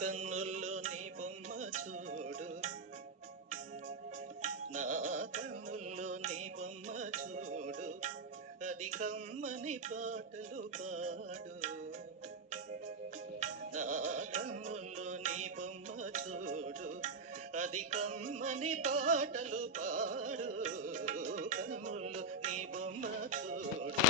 కన్నుల్లో నీ బొమ్మ చూడు, నా కన్నుల్లో నీ బొమ్మ చూడు, అది కమ్మని పాటలు పాడు. నా కన్నుల్లో నీ బొమ్మ చూడు, అది కమ్మని పాటలు పాడు. కన్నుల్లో నీ బొమ్మ చూడు.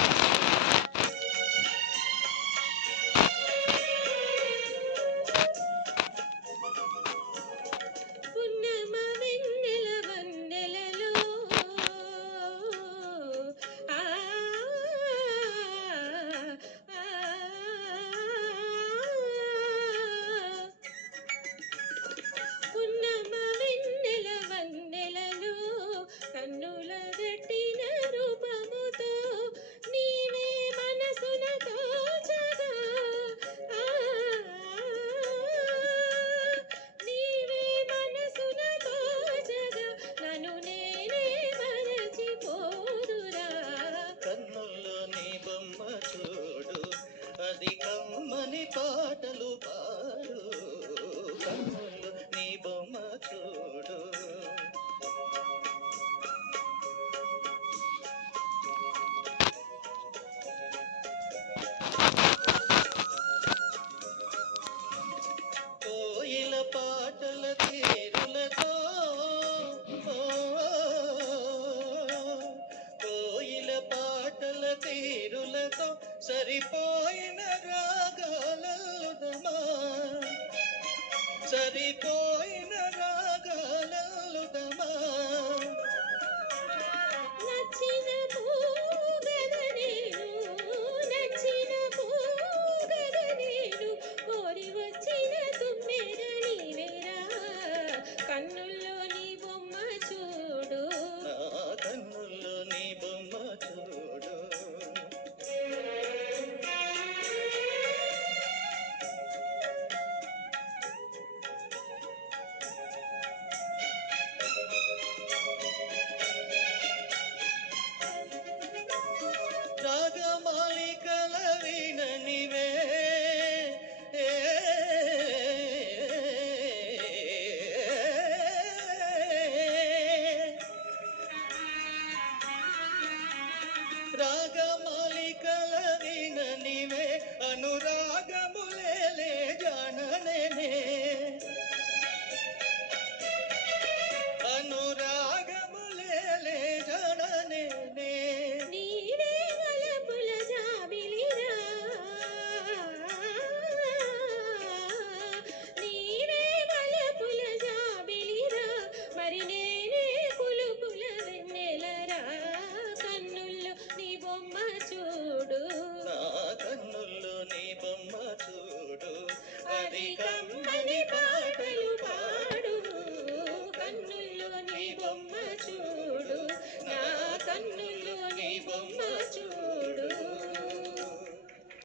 చూడు, అది కమ్మని పాటలు పాడు. కన్నుల్లో నీ బొమ్మ చూడు. కోయిల పాటల తీరులతో, కోయిల పాటల తీరులతో సరిపోయిన రాగాలల్లుదమా, సరిపో